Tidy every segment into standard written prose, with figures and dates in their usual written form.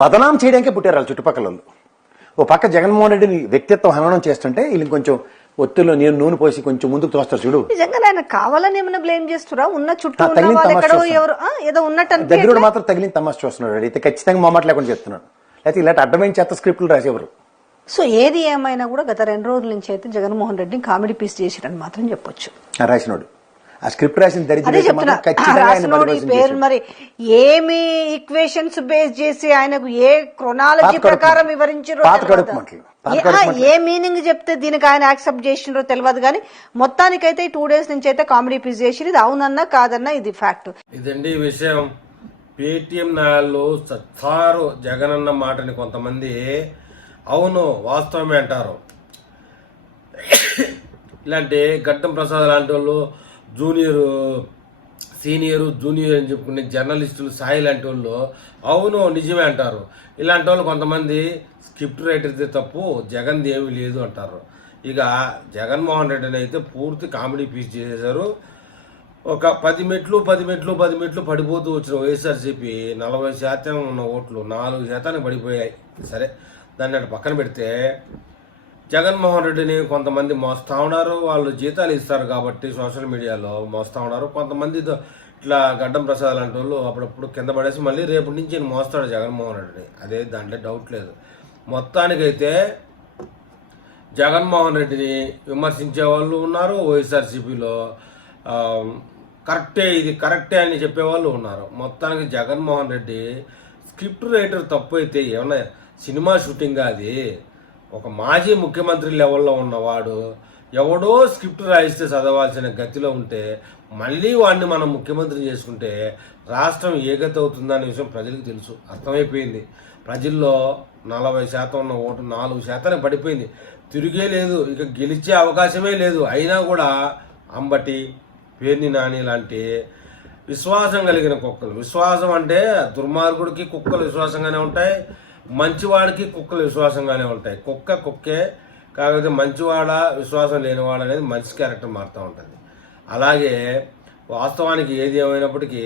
బదనాం చేయడానికే పుట్టారు వాళ్ళు చుట్టుపక్కల వాళ్ళు. ఓ పక్క జగన్మోహన్ రెడ్డిని వ్యక్తిత్వం హననం చేస్తుంటే వీళ్ళని కొంచెం ఒత్తిలో నూనె పోసి కొంచెం ముందుకు తోస్తారు చూడు. నిజంగా ఆయన కావాలని ఏమైనా బ్లేమ్ చేస్తురా? ఉన్న చుట్టూ ఉన్న తగిలిన వాళ్ళు తమాషా ఎక్కడో చూస్తున్నాడు. ఎవరు ఏదో ఉన్నట్టు దగ్గర మాత్రం తగిలిన తమాషా చూస్తున్నాడు. అయితే ఖచ్చితంగా మొమ్మట లేకుండా చెప్తున్నాడు. లేకపోతే ఇలాంటి అడ్డమైన చేత స్క్రిప్టులు రాసేవారు. సో ఏది ఏమైనా కూడా గత 2 రోజుల నుంచి అయితే జగన్మోహన్ రెడ్డిని కామెడీ పీస్ చేసిరని మాత్రం చెప్పొచ్చు. రాసినోడు ఆ స్క్రిప్ట్ రాసిన అదే దరిద్రం చెప్తున్నా, రాసినోడు ఈ పేరు మరి ఏమి ఈక్వేషన్స్ బేస్ చేసి ఆయనకు ఏ క్రొనాలజీ ప్రకారం వివరించారో ఏ మీనింగ్ చెప్తే దీనికి ఆయన యాక్సెప్ట్ చేసినారో తెలియదు కానీ మొత్తానికైతే 2 days నుంచి అయితే కామెడీ పీస్ చేసి ఇది అవునన్నా కాదన్నా ఇది ఫ్యాక్ట్. ఇదండి విషయం. పేటిఎం నాయలు చచ్చారు జగనన్న మాటని కొంతమంది అవును వాస్తవమే అంటారు. ఇలాంటి గడ్డం ప్రసాద్ లాంటి వాళ్ళు సీనియరు జూనియర్ అని చెప్పుకునే జర్నలిస్టులు సాయి లాంటి వాళ్ళు అవును నిజమే అంటారు. ఇలాంటి వాళ్ళు కొంతమంది స్క్రిప్ట్ రైటర్ది తప్పు జగన్ది ఏమీ లేదు అంటారు. ఇక జగన్మోహన్ రెడ్డిని అయితే పూర్తి కామెడీ పీస్ చేశారు. ఒక 10 మెట్లు పడిపోతూ వచ్చిన వైఎస్ఆర్సీపీ 40% ఉన్న ఓట్లు 4% పడిపోయాయి. సరే దాన్ని అటు పక్కన పెడితే జగన్మోహన్ రెడ్డిని కొంతమంది మోస్తా ఉన్నారు. వాళ్ళు జీతాలు ఇస్తారు కాబట్టి సోషల్ మీడియాలో మోస్తా ఉన్నారు. కొంతమంది ఇట్లా గడ్డం ప్రసాద్ లాంటి వాళ్ళు అప్పుడప్పుడు కింద పడేసి మళ్ళీ రేపటి నుంచి నేను మోస్తాడు జగన్మోహన్ రెడ్డిని. అదే దాంట్లో డౌట్ లేదు. మొత్తానికైతే జగన్మోహన్ రెడ్డిని విమర్శించే వాళ్ళు ఉన్నారు. వైఎస్ఆర్సీపీలో ఇది కరెక్టే అని చెప్పేవాళ్ళు ఉన్నారు. మొత్తానికి జగన్మోహన్ రెడ్డి స్క్రిప్ట్ రైటర్ తప్పు అయితే ఏమన్నా సినిమా షూటింగ్ అది ఒక మాజీ ముఖ్యమంత్రి లెవెల్లో ఉన్నవాడు ఎవడో స్క్రిప్ట్ రాయిస్తే చదవాల్సిన గతిలో ఉంటే మళ్ళీ వాడిని మనం ముఖ్యమంత్రి చేసుకుంటే రాష్ట్రం ఏ గతి అవుతుందనే విషయం ప్రజలకు తెలుసు, అర్థమైపోయింది. ప్రజల్లో 40% ఉన్న ఓటు 4% పడిపోయింది. తిరిగే లేదు, ఇక గెలిచే అవకాశమే లేదు. అయినా కూడా అంబటి పేర్ని నాని లాంటి విశ్వాసం కలిగిన కుక్కలు, విశ్వాసం అంటే దుర్మార్గుడికి కుక్కలు విశ్వాసంగానే ఉంటాయి, మంచివాడికి కుక్కలు విశ్వాసంగానే ఉంటాయి. కుక్కే, కాకపోతే మంచివాడ విశ్వాసం లేనివాడు అనేది మనిషి క్యారెక్టర్ మారుతూ ఉంటుంది. అలాగే వాస్తవానికి ఏది ఏమైనప్పటికీ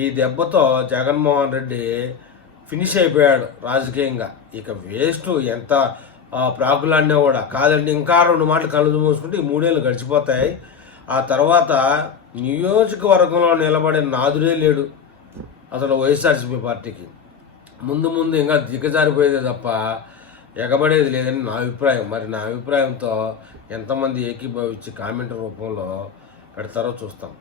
ఈ దెబ్బతో జగన్మోహన్ రెడ్డి ఫినిష్ అయిపోయాడు రాజకీయంగా. ఇక వేస్ట్ ఎంత ప్రాకులాడినా కూడా కాదండి. ఇంకా 2 మాటలు కళ్ళు మూసుకుంటే ఈ 3 ఏళ్ళు గడిచిపోతాయి. ఆ తర్వాత నియోజకవర్గంలో నిలబడే నాదుడే లేడు అసలు వైఎస్ఆర్సీపీ పార్టీకి. ముందు ఇంకా దిగజారిపోయేదే తప్ప ఎగబడేది లేదని నా అభిప్రాయం. మరి నా అభిప్రాయంతో ఎంతమంది ఏకీభవించి కామెంట్ రూపంలో పెడతారో చూస్తాం.